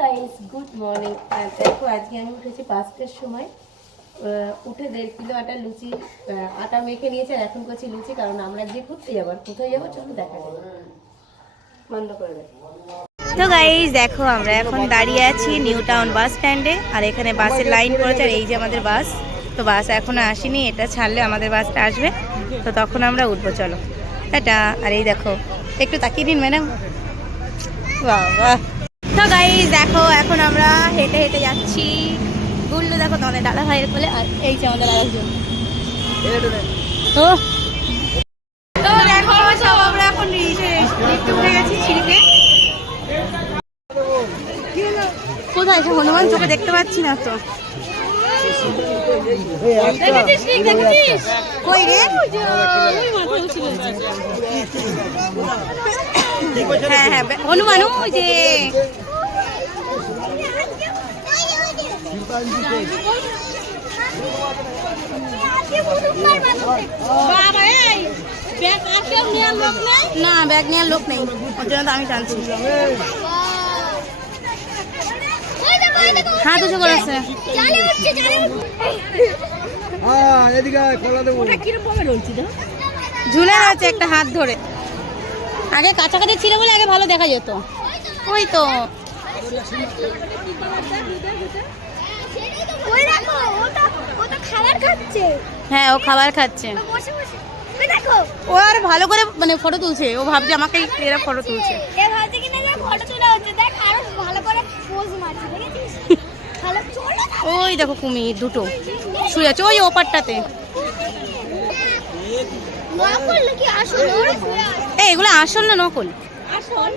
Guys good morning দেখো, আজকে আমি উঠেছি পাঁচটার সময়। উঠে দেড় কিলো আটা লুচি আটা মেখে নিয়েছে আর এখন করছি লুচি, কারণ আমরা যে ঘুরতে যাব আর কোথায় যাব চলো দেখা যাবে বন্ধ করে দেয় তো গাইজ দেখো, আমরা এখন দাঁড়িয়ে আছি নিউ টাউন বাস স্ট্যান্ডে আর এখানে বাসের লাইন পড়েছে, আর এই যে আমাদের বাস তো বাস এখনও আসেনি, এটা ছাড়লে আমাদের বাসটা আসবে, তো তখন আমরা উঠবো, চলো। টাটা। আর এই দেখো, একটু তাকিয়ে দিন ম্যাডাম বাবা। তো গাইজ দেখো এখন আমরা হেঁটে হেঁটে যাচ্ছি। গুল্লু দেখো তোমাদের দাদা ভাইয়ের কোলে আর এই যে আমাদের আরেকজন। তো দেখো সব আমরা এখন লিফটে উঠে গেছি সিঁড়িতে কোথায়? সে হনুমান চোখে দেখতে পাচ্ছি না তো। কই রে? হ্যাঁ হ্যাঁ হনুমান ওই যে না ব্যাগ নেওয়ার লোক নেই। ওর জন্য তো আমি টানছি। হাত উঁচু করেছে হ্যাঁ এদিকে আয়, ঝুলে রয়েছে একটা হাত ধরে। আগে কাছাকাছি ছিল বলে আগে ভালো দেখা যেত। ওই তো। ওই দেখো ওটা ওটা খাবার খাচ্ছে। হ্যাঁ ও খাবার খাচ্ছে। বসে বসে। দেখো। ও আর ভালো করে মানে ফটো তুলছে। ও ভাবছে আমাকে এরা ফটো তুলছে। এ ভাবছে ফটো তোলা হচ্ছে। দেখ আরও ভালো করে পোজ মারছে দেখেছিস? ওই দেখো কুমির দুটো। শুয়ে আছে ওই ওপারটাতে। এগুলো আসল না নকল? আসল।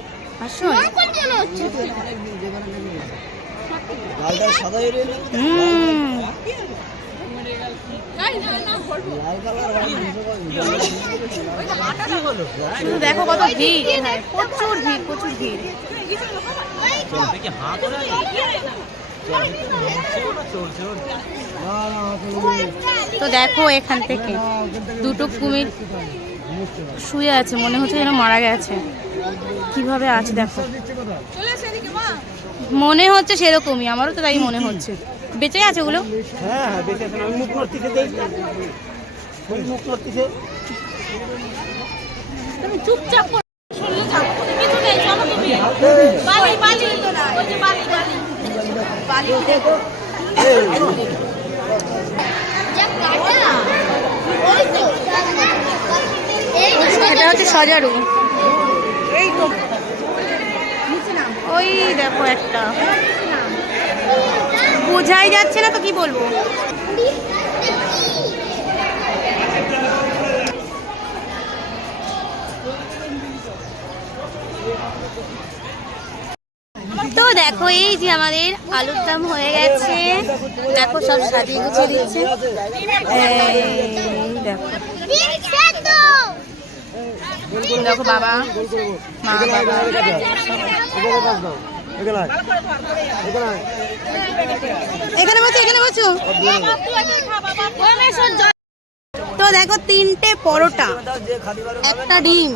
আসল না কোন কেন হচ্ছে লালটা সাদা এর হুম শুধু দেখো কত ভিড়। প্রচুর ভিড় প্রচুর ভিড়। তো দেখো এখান থেকে। দুটো কুমির শুয়ে আছে মনে হচ্ছে যেন মারা গেছে। কীভাবে আছে দেখো। মনে হচ্ছে সেরকমই আমারও তো তাই মনে হচ্ছে। বেঁচে আছে ওগুলো? হ্যাঁ হ্যাঁ বেঁচে আছেন আমি মুখ নড়তিছে মুখ নড়তিছে চুপচাপ শুনলে যাও কিছু নেই চলো তুমি। বালি বালি। ওই যে বালি বালি। বালি। দেখো যা কাটা ওই তো এই তো এটা হচ্ছে সজারু এই তো ওই দেখো একটা। বোঝাই যাচ্ছে না তো কি বলব? তো দেখো, এই যে আমাদের আলুর দাম হয়ে গেছে। দেখো সব সাজিয়ে গুছিয়ে দিচ্ছে। দেখো। দেখো বাবা, মা তো দেখো তিনটে পরোটা, একটা ডিম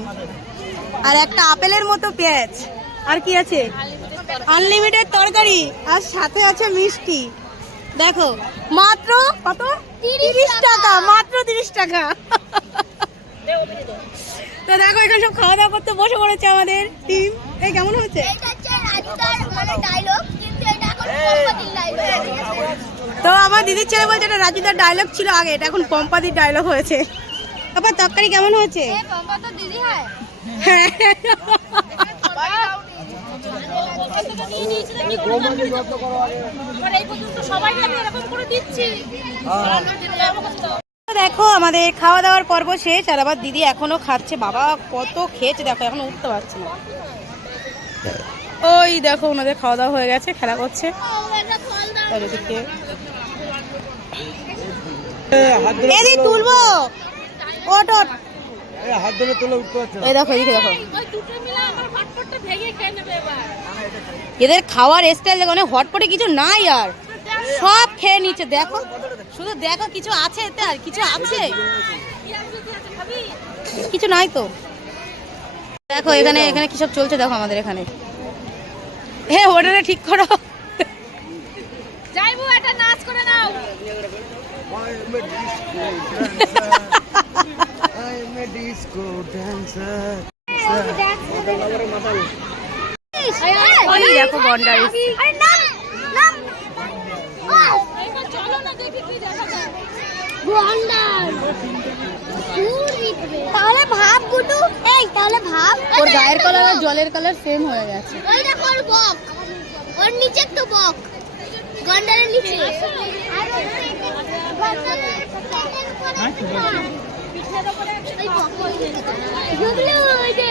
আর একটা আপেলের মতো পেঁয়াজ। আর কি আছে? আনলিমিটেড তরকারি আর সাথে আছে মিষ্টি। দেখো, মাত্র কত? তিরিশ টাকা, মাত্র তিরিশ টাকা। তো দেখো এখানে সব খাওয়া দাওয়া করতে বসে পড়েছে আমাদের টিম এই কেমন হয়েছে? হচ্ছে রাজুদার মানে তো আমার দিদির ছেলে বলছে এটা রাজুদার ডায়লগ ছিল আগে এটা এখন পম্পাদির ডায়লগ হয়েছে। তারপর তরকারি কেমন হয়েছে? এ বাবা তো দিদি হয়। হ্যাঁ। তো। দেখো, আমাদের খাওয়া দাওয়ার পর্ব শেষ, আর আবার দিদি এখনও খাচ্ছে। বাবা কত খেয়েছে, দেখো, এখনও উঠতে পারছে না। ওই দেখো, ওনাদের খাওয়া দাওয়া হয়ে গেছে, খেলা করছে। তুলবো? এদের খাওয়ার স্টাইল দেখো, অনেক হটপটে কিছু নাই আর। সব খেয়ে নিচ্ছে দেখো শুধু দেখো কিছু আছে এতে আর কিছু আছে কিছু নাই তো দেখো এখানে এখানে কি সব চলছে দেখো আমাদের এখানে হে ওটা ঠিক করো যাইবো একটা নাচ করে নাও দেখো গন্ডার এসছে। আরে নাম নাম চলো না দেখি কি দেখা যায় গন্ডার তাহলে ভাব গুডু। এই তাহলে ভাব। ওর গায়ের কালার আর জলের কালার সেম হয়ে গেছে। ওই দেখো ওর বক। ওর নিচে একটু বক। গন্ডারের নিচে। আর ওই গন্ডারের প্যাটের উপরে পিঠের উপরে ওই বক গুগলো ওই যে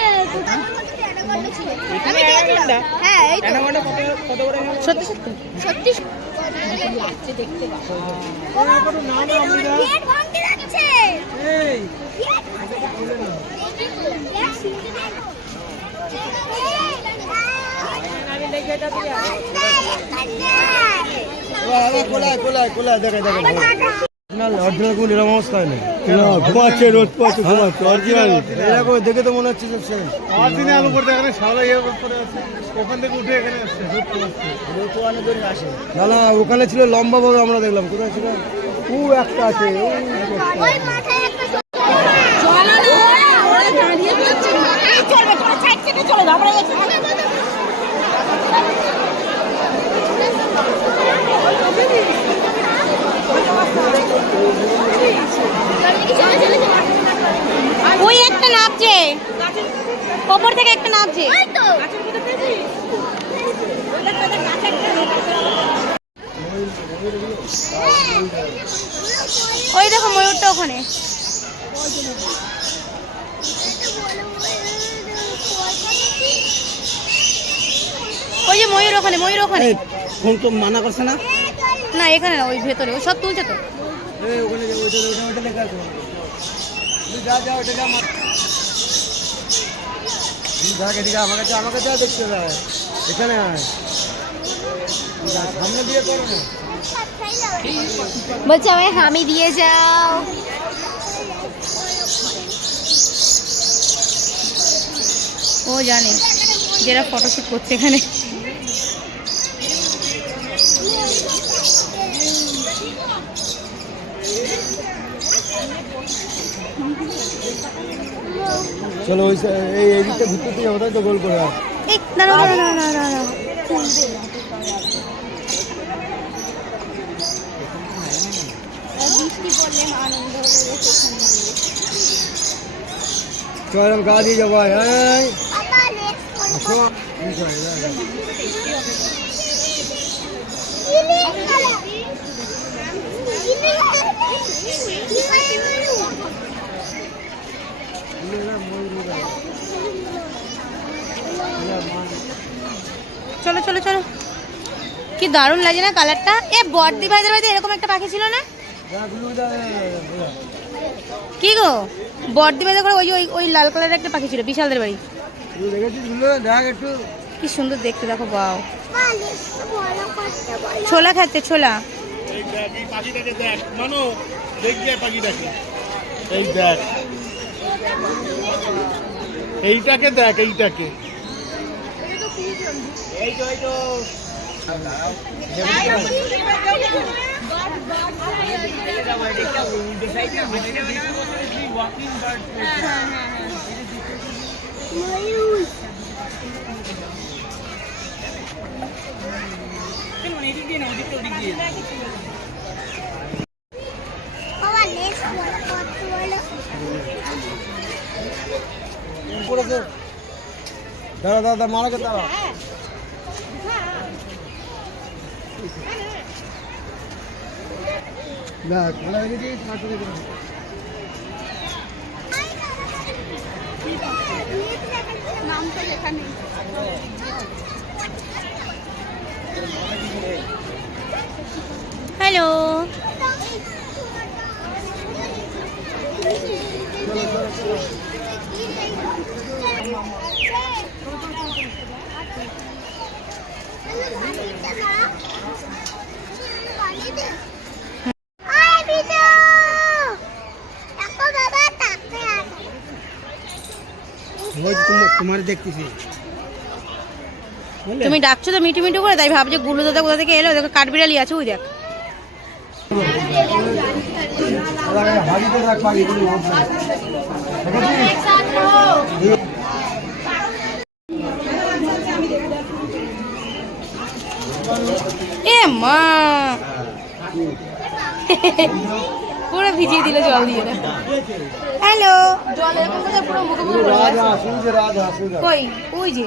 অ্যানাকন্ডা ছিল আমি দেখলাম হ্যাঁ তো। সত্যি সত্যি সত্যি লাগছে দেখতে কোলায় কোলায় কোলায় দেখে দেখে। অরিজিনাল কোন এরকম অবস্থা হয় না রোদ পাচ্ছে ঘুমাচ্ছে অরিজিনাল। এরকম দেখে তো মনে হচ্ছে অরিজিনাল উপর দেখেন সাদা ইয়ে উপরে আছে। ওখান থেকে উঠে এখানে আসছে না না ওখানে ছিল লম্বা ভাবে আমরা দেখলাম। কোথায় ছিল? ও একটা আছে। একটা ওই একটা নাচছে। ওপর থেকে একটা নাচছে। ওই দেখো ময়ূরটা ওখানে। ওই যে ময়ূর ওখানে ময়ূর ওখানে। ফোন তো মানা করছে না? না এখানে না ওই ভেতরে ও সব তুলছে তো। ওখানে ওইটা আমার কাছে দেখতে এখানে বলছে, আমায় হামি দিয়ে যাও। ও জানে, যারা ফটোশুট করছে এখানে। চলো ওই এই এই দিকটা ভিতর দিয়ে যাব তাই তো গোল করে না না না না না না চল গা দিয়ে যাব আয়, আয় আসো। এই চল। চলো চলো। কি দারুণ লাগে না কালারটা? এ বর্দি ভাইদের বাড়িতে এরকম একটা পাখি ছিল না। কি গো? বর্দি ভাইদের ঘরে ওই ওই ওই লাল কালারের একটা পাখি ছিল বিশালদের বাড়ি। তুই দেখেছিসগুলো দেখ একটু। কি সুন্দর দেখতে দেখো বাও। ছোলা খাচ্ছে ছোলা। এই দেখ এই পাখিটাকে দেখ। মানো দেখ যে পাখিটাকে। এই দেখ। এইটাকে দেখ এইটাকে এই তো এই তো পড়েছে পাশে দেখে নামটা লেখা নেই হ্যালো। তো তোমার তোমার দেখতেছি। তুমি ডাকছো তো মিটু মিটু করে তাই ভাবছগুলো দাদা কোথা থেকে এলো? দেখো কাঠবিড়ালি আছে ওই দেখ। হাড়িতে রাখ পাখিগুলো এ মা। পুরো ভিজিয়ে দিল জল দিয়ে। হ্যালো। জল এরকম করে পুরো মুখে মুখে কই? ওই যে।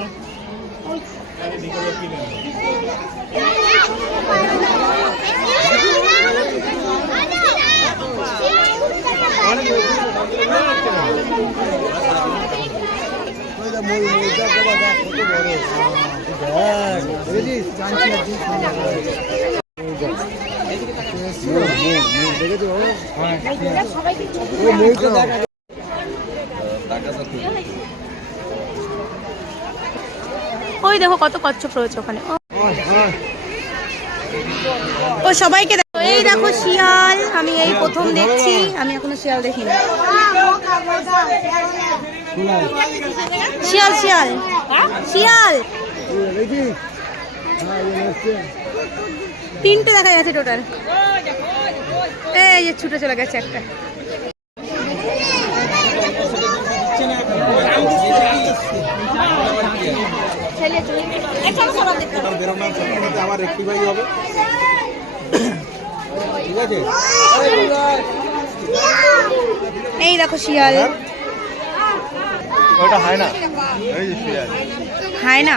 ওই দেখো কত কচ্ছপ রয়েছে ওখানে। ও। সবাইকে দেখো, এই দেখো শিয়াল, আমি এই প্রথম দেখছি, আমি এখনও শিয়াল দেখিনি। শিয়াল শিয়াল শিয়াল। তিনটে দেখা যাচ্ছে টোটাল। এই যে ছুটে চলে গেছে একটা। রেক্টিফাই হবে ঠিক আছে এই দেখো শিয়াল। ওটা হয় না। হায় না?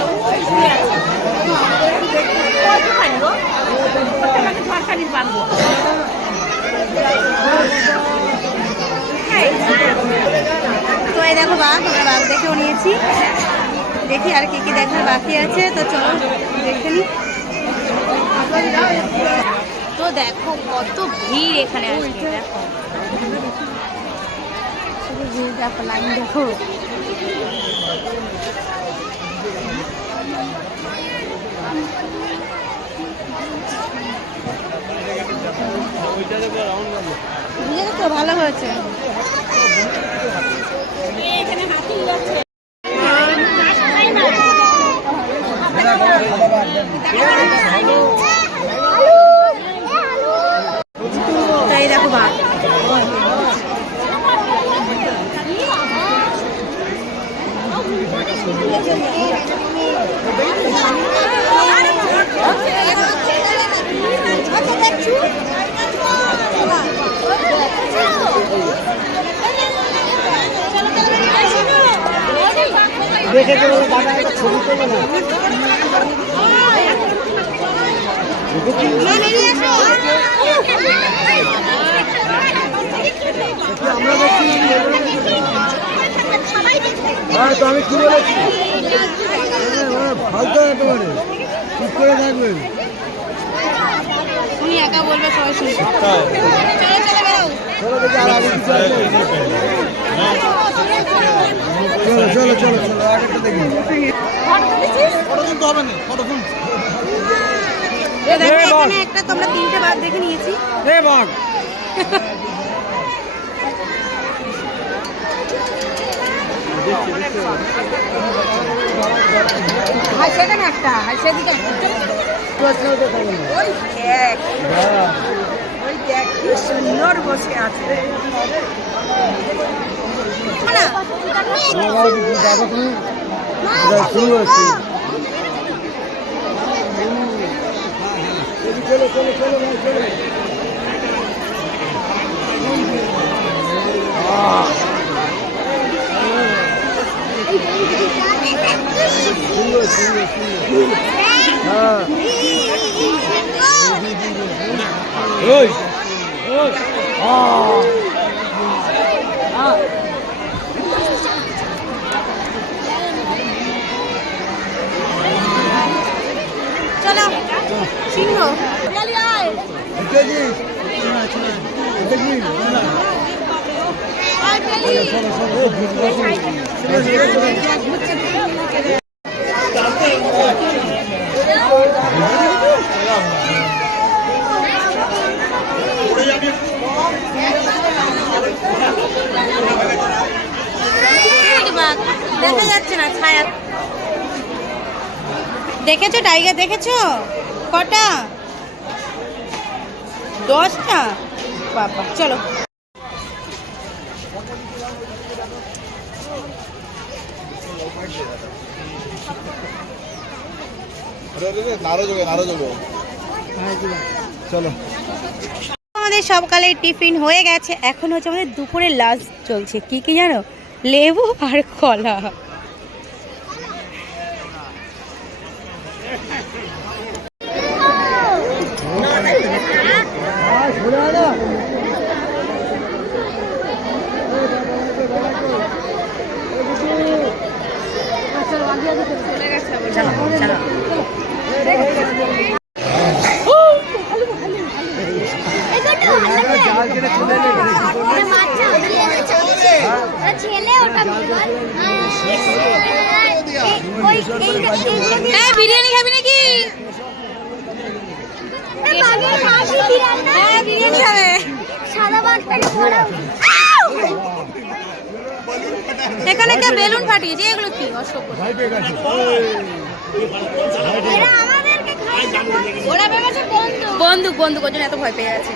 নাড়াচ্ছে তো এই দেখো বাঘ আমরা বাঘ দেখেও নিয়েছি। দেখি আর কি কি দেখার বাকি আছে তো চলো দেখে নি। তো দেখো কত ভিড় এখানে আজকে দেখো। ভিড় দেখো লাইন দেখো। তো ভালো হয়েছে। তাই দেখো বাঘ দেখে তো দাদা একটা ছবি তোলো না আমরা দেখছি হ্যাঁ তো আমি কি বলেছি ফালতু একেবারে ঠিক করে থাকবেন উনি একা বলবে সবাই চলো চলো বেরো। চলো চলো একটা তোমরা তিনটে বাঘ দেখে নিয়েছি রে বাঘ হাই সেখানে একটা সেদিকে ওই সুন্দর বসে আছে শুরু সুন্দর সুন্দর সুন্দর হ্যাঁ ওই ওই হ্যাঁ চলো সিংহ চলো আয় দেখি দেখি যাচ্ছে না ছায়া। দেখেছ টাইগার? দেখেছ? কটা? দশটা? বাবা চলো। চলো। আমাদের সকালের টিফিন হয়ে গেছে। এখন হচ্ছে আমাদের দুপুরের লাঞ্চ চলছে। কি কি জানো? লেবু আর কলা। জাল কেটে চলে এলে ওটা বাচ্চা দিয়ে এনেছে। ওটা ছেলে ওটা হ্যাঁ বিরিয়ানি খাবি নাকি হ্যাঁ বিরিয়ানি খাবে সাদা এখানে বেলুন ফাটিয়েছে এগুলো কি অসভ্য ওরা ভেবেছে বন্দুক বন্দুক জন্য এত ভয় পেয়ে আছে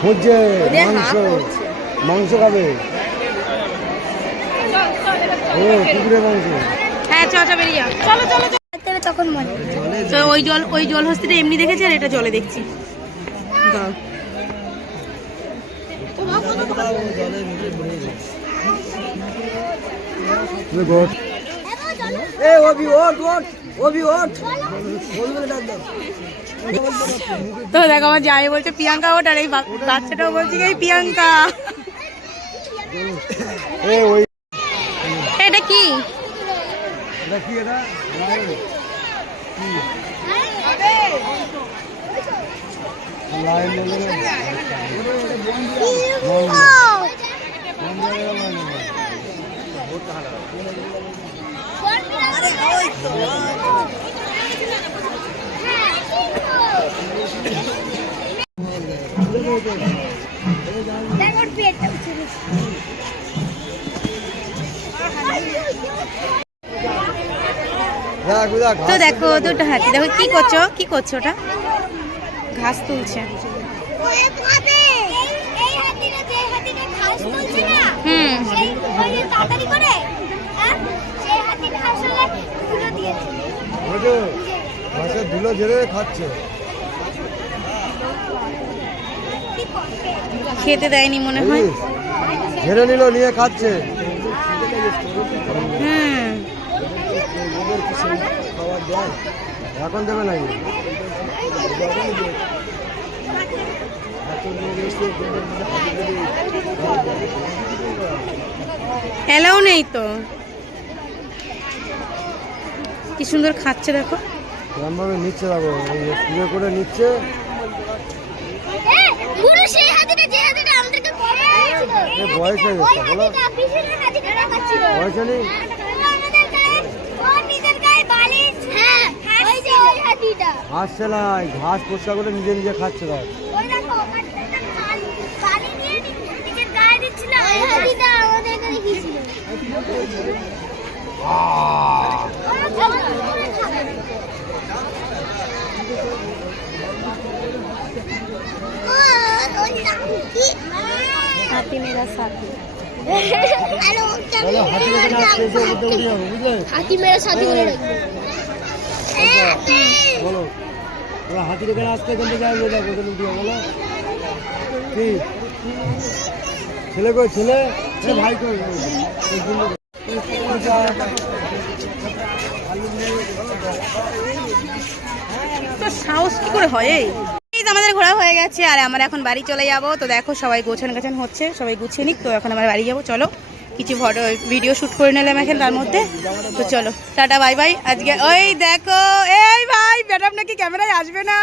খুঁজছে মাংস মাংস খাবে মাংস তখন মনে ওই জল ওই জল হস্তিটা এমনি দেখেছি আর এটা জলে দেখছি। এ ওবি ওট ওট ওবি তো দেখো আমার জামাই বলছে প্রিয়াঙ্কা ওঠ আর এই বাচ্চাটাও বলছে কি, এই প্রিয়াঙ্কা এ ওই এটা কি এটা কি এটা লাইন দেখো পেটটা উঠে দেখ দেখ তো দেখো দুটো হাতি। দেখো কি করছ? কি করছ ওটা? ঘাস তুলছে। হুম। তাড়াতাড়ি করে হ্যাঁ? সেই হাতিটা আসলে গুলো দিয়েছে। ওই তো মাছের ধুলো ঝেড়ে খাচ্ছে। খেতে দেয়নি মনে হয়? ঝেড়ে নিল নিয়ে খাচ্ছে। হুম। এখন দেবে নাকি? এলাও নেই তো কি সুন্দর খাচ্ছে দেখো। এরমভাবে নিচ্ছে দেখো কুড়ে করে নিচ্ছে। এ গুলো সেই হাতিটা যে হাতিটা আমাদেরকে কবে দিয়েছিল এ বয়স হয়ে গেছে বলো। বয়স বালিশ। হ্যাঁ ওই যে ওই হাতিটা। আসছে না ঘাস পরিষ্কার করে নিজে নিজে খাচ্ছে দেখ ওই দেখো ওখানটা একটা বালি বালি নিয়ে নি- নিজের গায়ে দিচ্ছিল ওই হাতিটা আমাদের এখানে কি ছিল হাতি মেরা সাথী বলো। হাতি মেরে সাথী করে বলো, হাতির এখানে আসতে এখান থেকে আসবে বলো। কি? ছেলে কই, ছেলে? ভাই কই? তো সাহস কি করে হয় এই? আমাদের ঘোরা হয়ে গেছে, আর আমরা এখন বাড়ি চলে যাব। তো দেখো, সবাই গোছান গাছান হচ্ছে, সবাই গুছিয়ে নিক। তো এখন আমরা বাড়ি যাব। চলো, কিছু ফটো ভিডিও শ্যুট করে নিলাম এখানে তার মধ্যে। তো চলো, টাটা বাই বাই আজকে, ওই দেখো, এই ভাই, ম্যাডাম নাকি ক্যামেরায় আসবে না।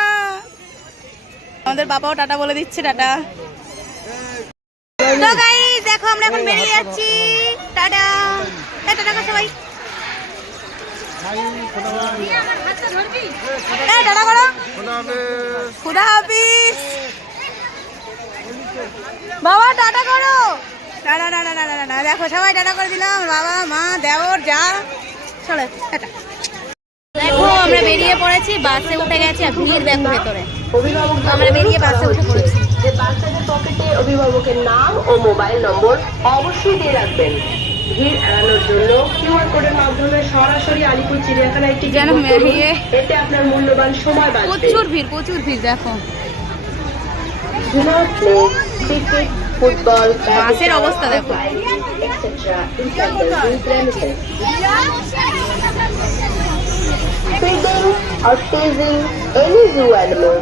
আমাদের বাবাও টাটা বলে দিচ্ছে, টাটা। তো গাইস দেখো আমরা এখন বেরিয়ে যাচ্ছি। টাটা। টাটা টাটা সবাই। বাবা, টাটা করো। টাটা টাটা টাটা দেখো, সবাই টাটা করে দিলাম। বাবা, মা, দেওর, যা। চলো, টাটা। দেখো, আমরা বেরিয়ে পড়েছি। বাসে উঠে গেছি আর ভিড় দেখো ভেতরে। আমরা বেরিয়ে বাসে উঠে পড়েছি। যে বাচ্চাদের পকেটে অভিভাবকের নাম ও মোবাইল নম্বর অবশ্যই দিয়ে রাখবেন ভিড় এড়ানোর জন্য কিউআর কোডের মাধ্যমে সরাসরি আলিপুর চিড়িয়াখানায় টিকিট যেন মেরিয়ে। এতে আপনার মূল্যবান সময় বাঁচবে প্রচুর ভিড় প্রচুর ভিড় দেখো play বাসের অবস্থা দেখো etc. inside the zoo premises. Feeding or teasing any zoo animal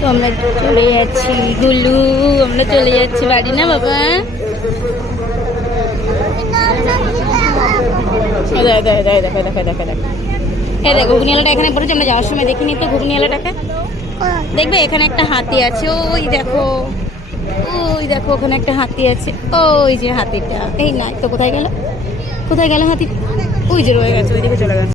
তো আমরা চলে যাচ্ছি। গুলু, আমরা চলে যাচ্ছি। বাড়ি না বাবা? এখানে পড়েছে, আমরা যাওয়ার সময় দেখিনি দেখবে, এখানে একটা হাতি আছে। ওই দেখো ওই দেখো, ওখানে একটা হাতি আছে। ওই যে এই তো, কোথায় গেল? কোথায় গেল হাতি? ওই যে রয়ে গেছে ওই দিকে চলে গেছে।